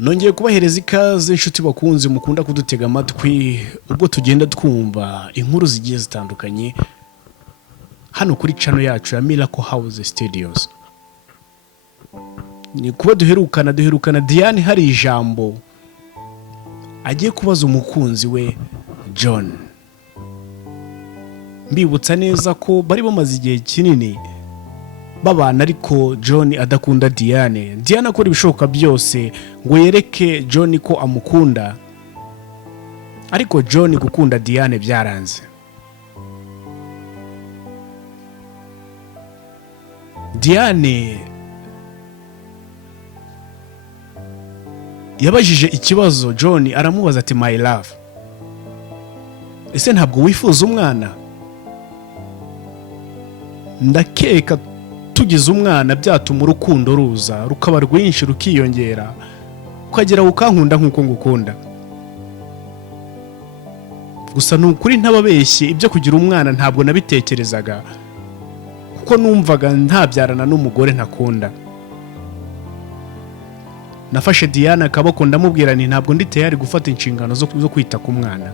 nongeye kubahereza ikaze inshuti bakunzi mukunda kudutega amatwi ubwo tugenda twumva inkuru zigiye zitandukanye hano kuri channel yacu ya Miracle House Studios. Ni kuba duherukana Diane hari ijambo agiye kubaza umukunzi we John. Mbibutsa neza ko bari bamaze igihe kinini babana ariko John adakunda Diane. Diane akora ibishoboka byose ngo yereke John ko amukunda, ariko John gukunda Diane byaranze. Diane yabajije ikibazo John aramubaza ati my love, ese ntabwo wifuza umwana? Ndakeka tugize umwana byatuma urukundo ruza rukaba rwinshi rukiyongera ukagera ukankunda nkuko ngukunda. Gusa nukuri ntababeshye ibyo kugira umwana ntabwo nabitekerezaga kuko numvaga ntabyarana n'umugore ntakunda. Nafashe Diane akaboko ndamubwira nti ntabwo ndi tayari gufata inshingano zo kwita ku mwana.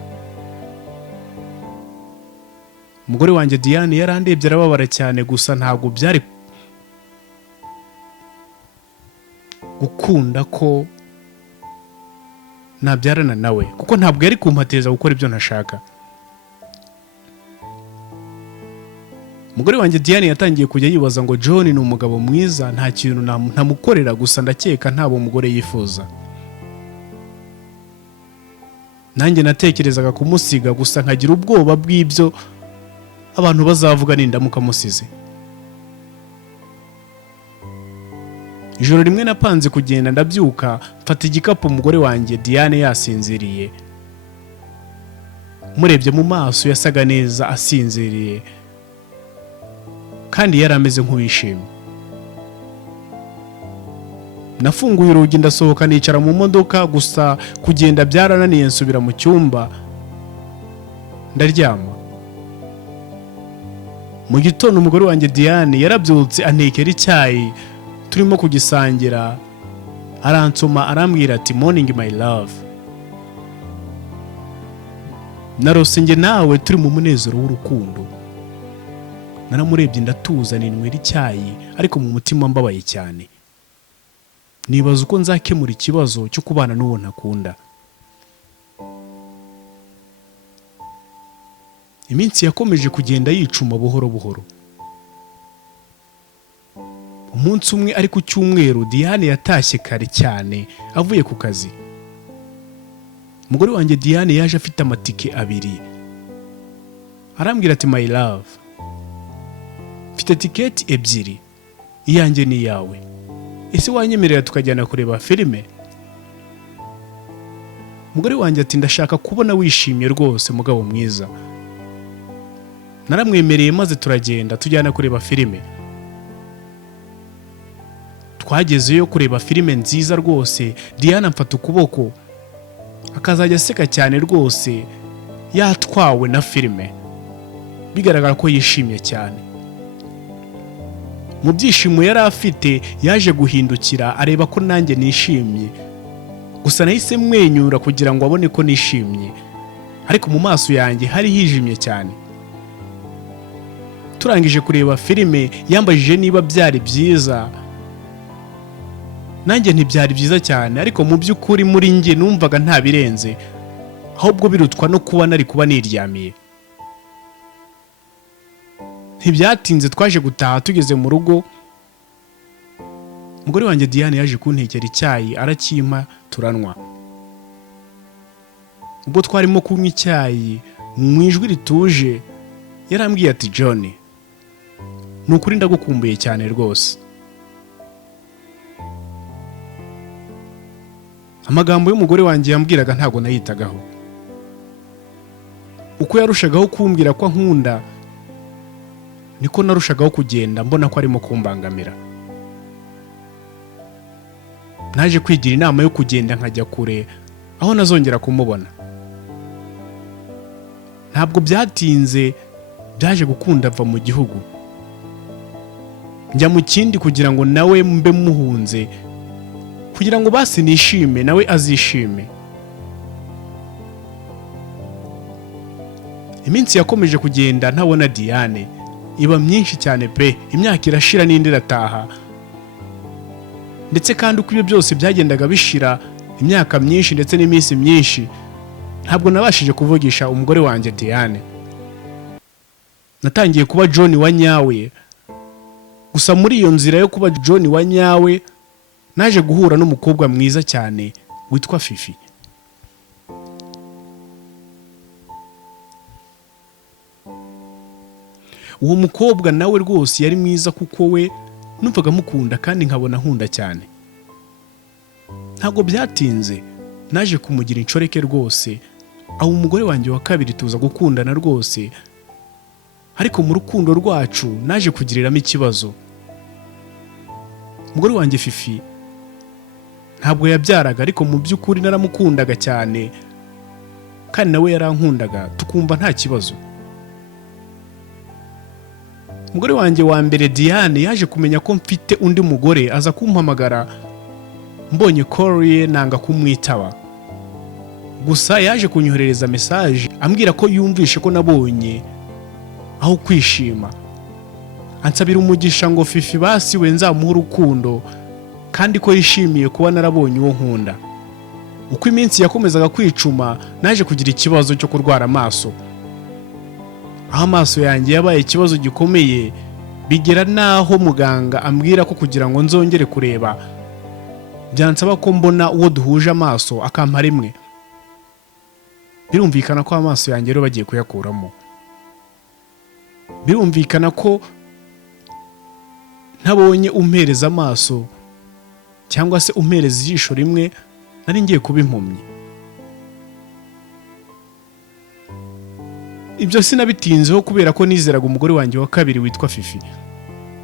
Umugore wanjye Diane yarandebye arababara cyane, gusa ntabwo byari gukunda ko nabyarana nawe kuko ntabwo yari kumpateza gukora ibyo ntashaka. Umugore wanjye Diane yatangiye kujya yibaza ngo John ni umugabo mwiza, nta kintu ntamukorera, gusa ndakeka ntabo umugore yifuza. Nanjye natekerezaga kumusiga, gusa nkagira ubwoba bw'ibyo abantu bazavuga nindamuka musize. Ijoro rimwe napanze kugenda ndabyuka mfata igikapu umugore wanjye Diane yasinziriye. Murebye mu maso yasaga neza asinziriye kandi yarameze nk'uwishimye. Nafunguye urugi ndasohoka nicara mu modoka, gusa kugenda byarananiye nsubira mu cyumba ndaryama. Mu gitondo umugore wanjye Diane yarabyutse antekera icyayi turimo kugisangira, aransoma arambwira ati morning my love. Narose nge nawe turi mu munezero w'urukundo. Naramurebye ndatuza ninywera icyayi, ariko mu mutima mbabaye cyane. Nibaza uko nzakemura ikibazo cyo kubana n'uwo ntakunda. Iminsi yakomeje kugenda yicuma buhoro buhoro. Umunsi umwe ari ku cyumweru Diane yatashye kare cyane avuye ku kazi. Umugore wanjye Diane yaje afite amatike abiri. Arambwira ati my love, mfite tiketi ebyiri, iyanjye ni yawe, ese wanyemerera tukajyana kureba filime? Umugore wanjye ati ndashaka kubona wishimye rwose mugabo mwiza. Naramwemereye maze turagenda tujyana kureba filime. Twagezeyo kureba filime nziza rwose. Diane amfata ukuboko akazajya aseka cyane rwose yatwawe na filime, bigaragara ko yishimye cyane. Mu byishimo yari afite yaje guhindukira areba ko nanjye nishimye, gusa nahise mwenyura kugira ngo abone ko nishimye, ariko mu maso yanjye hari hijimye cyane. Turangije kureba filime yambajije niba byari byiza. Nanjye ntibyari byiza cyane, ariko mu by'ukuri muri nge numvaga nta birenze, ahubwo birutwa no kuba nari kuba niryamiye. Ntibyatinze twaje gutaha. Tugeze mu rugo umugore wanjye Diane yaje kuntekera icyayi arakimpa turanywa. Ubwo twarimo kunywa icyayi mu ijwi rituje yarambwiye ati John, nukuri ndagukumbuye cyane rwose. Amagambo y'umugore wanjye yambwiraga ntago nayitagaho. Uko yarushagaho kumbwira ko ankunda niko narushagaho kugenda mbona ko arimo kumbangamira. Naje kwigira inama yo kugenda nkajya kure aho nazongera kumubona. Ntabwo byatinze byaje gukunda ava mu gihugu njya mu kindi kugira ngo nawe mbe muhunze kugira ngo basi nishime nawe azishime. Iminsi yakomeje kugenda ntabona Diane, iba myinshi cyane pe, imyaka irashira n'indi irataha. Ndetse kandi uko ibyo byose byagendaga bishira, imyaka myinshi ndetse n'iminsi myinshi, ntabwo nabashije kuvugisha umugore wanjye Diane. Natangiye kuba John wa nyawe. Gusa muri iyo nzira yo kuba John wa nyawe, naje guhura n'umukobwa mwiza cyane witwa Fifi. Uwo mukobwa nawe rwose yari mwiza kuko we numvaga mukunda kandi nkabona nkunda cyane. Ntabwo byatinze naje kumugira inshoreke rwose, aho umugore wanjye wa kabiri tuza gukundana rwose. Ariko mu rukundo rwacu naje kugiriramo ikibazo. Umugore wanjye Fifi ntabwo yabyaraga, ariko mu by'ukuri naramukundaga cyane kandi nawe yarankundaga, tukumva nta kibazo. Umugore wanjye wa mbere Diane yaje kumenya ko mfite undi mugore, aza kumpamagara. Mbonye call ye nanga kumwitaba. Gusa yaje kunyoherereza message ambwira ko yumvishe ko nabonye aho kwishima. Ansabira umugisha ngo Fifi basi we nzamuha urukundo kandi ko yishimiye kuba narabonye uwo nkunda. Uko iminsi yakomezaga kwicuma, naje kugira ikibazo cyo kurwara amaso. Aho amaso yanjye yabaye ikibazo gikomeye, bigera naho muganga ambwira ko kugira ngo nzongere kureba byansaba ko mbona uwo duhuje amaso akampa rimwe. Birumvikana ko amaso yanjye rero bagiye kuyakuramo. Birumvikana ko ntabonye umpereza amaso cyangwa se umpereza ijisho rimwe, nari ngiye kuba impumyi. Ibyo sinabitinzeho kubera ko nizeraga umugore wanjye wa kabiri witwa Fifi.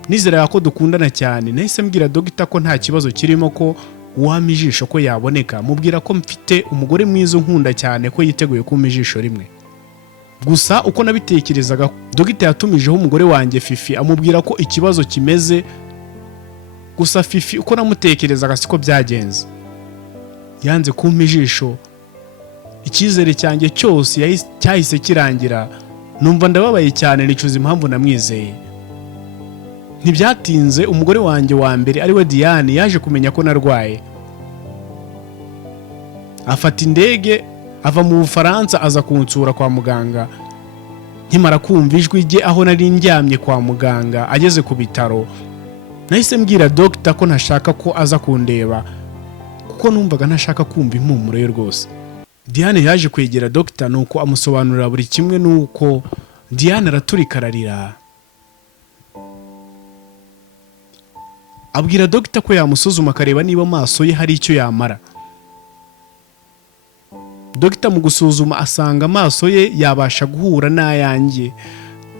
Nizeraga ko dukundana cyane, nahise mbwira dogita ko nta kibazo kirimo, ko uwampa ijisho ko yaboneka. Mubwira ko mfite umugore mwiza unkunda cyane, ko yiteguye kumpa ijisho rimwe. Gusa uko nabitekerezaga, dogita yatumijeho umugore wanjye Fifi amubwira ko ikibazo kimeze. Gusa Fifi uko namutekerezaga siko byagenze. Yanze kumpa ijisho. Icyizere cyanjye cyose cyahise kirangira. Numva ndababaye cyane, nicuza impamvu namwizeye. Ntibyatinze umugore wanjye wa mbere ari we Diane yaje kumenya ko narwaye. Afata indege ava mu Bufaransa aza kunsura kwa muganga. Nkimara kumva ijwi rye aho nari ndyamye kwa muganga ageze ku bitaro, nahise mbwira dogita ko ntashaka ko aza kundeba kuko numvaga ntashaka kumva impumuro ye rwose. Diane yaje kwegera dogita nuko amusobanurira buri kimwe, nuko Diane araturika ararira. Abwira dogita ko yamusuzuma akareba niba amaso ye hari icyo yamara. Dogita mu gusuzuma asanga amaso ye yabasha guhura n'ayanjye.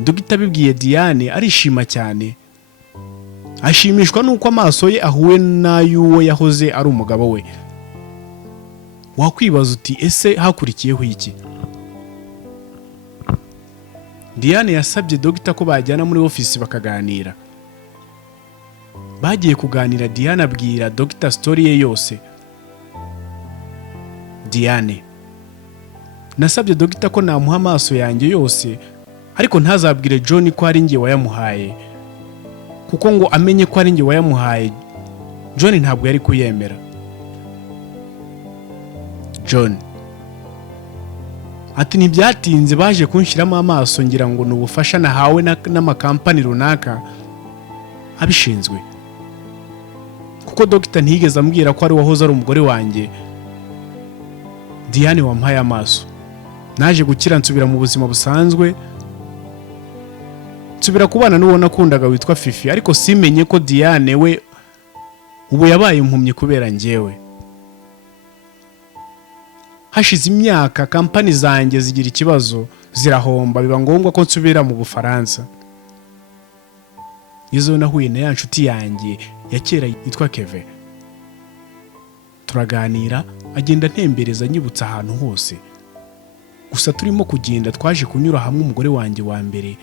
Dogita bibwiye Diane arishima cyane. Ashimishwa nuko amaso ye ahuye n'ay'uwo yahoze ari umugabo we. Wakwibaza uti ese hakurikiyeho iki? Diane yasabye dogita ko bajyana muri office bakaganira. Bagiye kuganira, Diane abwira dogita story ye yose. Diane: nasabye dogita ko namuha amaso yanjye yose, ariko ntazabwire John ko ari njye wayamuhaye, kuko ngo amenye ko ari njye wayamuhaye John ntabwo yari kuyemera. John ati ntibyatinze baje kunshiramo amaso, ngira ngo n'ubufasha nahawe n'amakampani runaka abishinzwe, kuko dogita ntigeze ambwira ko ari wahoze ari umugore wanjye Diane wampaye amaso. Naje gukira nsubira mu buzima busanzwe, nsubira kubana n'uwo nakundaga witwa Fifi, ariko simenye ko Diane we ubu yabaye impumyi kubera njyewe. Hashize imyaka kampani zanjye zigira ikibazo, zirahomba, biba ngombwa ko nsubira mu Bufaransa. Izo nahuye na ya nshuti yanjye ya kera yitwa Keve. Turaganira, agenda ntembereza nyibutsa ahantu hose. Gusa turimo kugenda twaje kunyura hamwe umugore wanjye wa mbere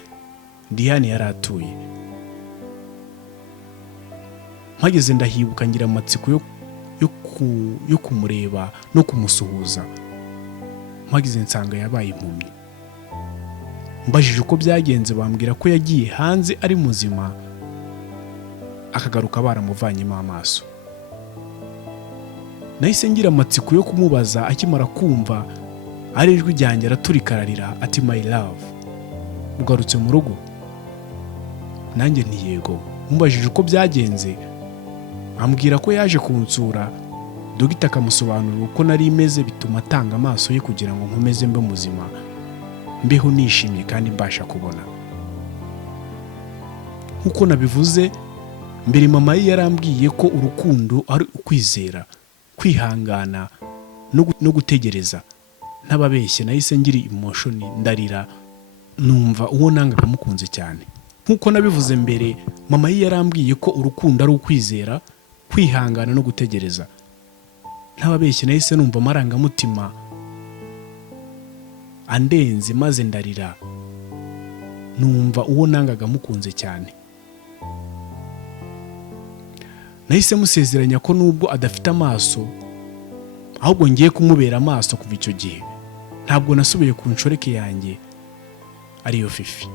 Diane yaratuye. Mpageze ndahibuka ngira amatsiko yo kumureba no kumusuhuza. Mpagize nsanga yabaye impumyi. Mbajije uko byagenze bambwira ko yagiye hanze ari muzima akagaruka baramuvanyemo amaso. Nahise ngira amatsiko yo kumubaza akimara kumva ari ijwi ryanjye araturikararira ati my love, ugarutse mu rugo? Nanjye nti yego. Mubajije uko byagenze ambwira ko yaje kunsura, dogita akamusobanurira uko nari imeze, bituma atanga amaso ye kugira ngo nkomeze mbe muzima, mbeho nishimye kandi mbasha kubona. Nkuko nabivuze mbere, mama ye yarambwiye ko urukundo ari ukwizera, kwihangana no gutegereza. Ntababeshye nahise ngira emotion, ndarira, numva uwo nangaga mukunze cyane. Nkuko nabivuze mbere, mama ye yarambwiye ko urukundo ari ukwizera, kwihangana no gutegereza. Ntababeshye nahise numva amarangamutima andenze maze ndarira, numva uwo nangaga mukunze cyane. Nahise musezeranya ko nubwo adafite amaso ahubwo ngiye kumubera amaso. Kuva icyo gihe ntabwo nasubiye ku nshoreke yanjye ariyo Fifi.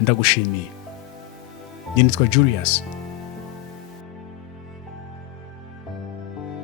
Ndagushimiye. Nitwa Julius.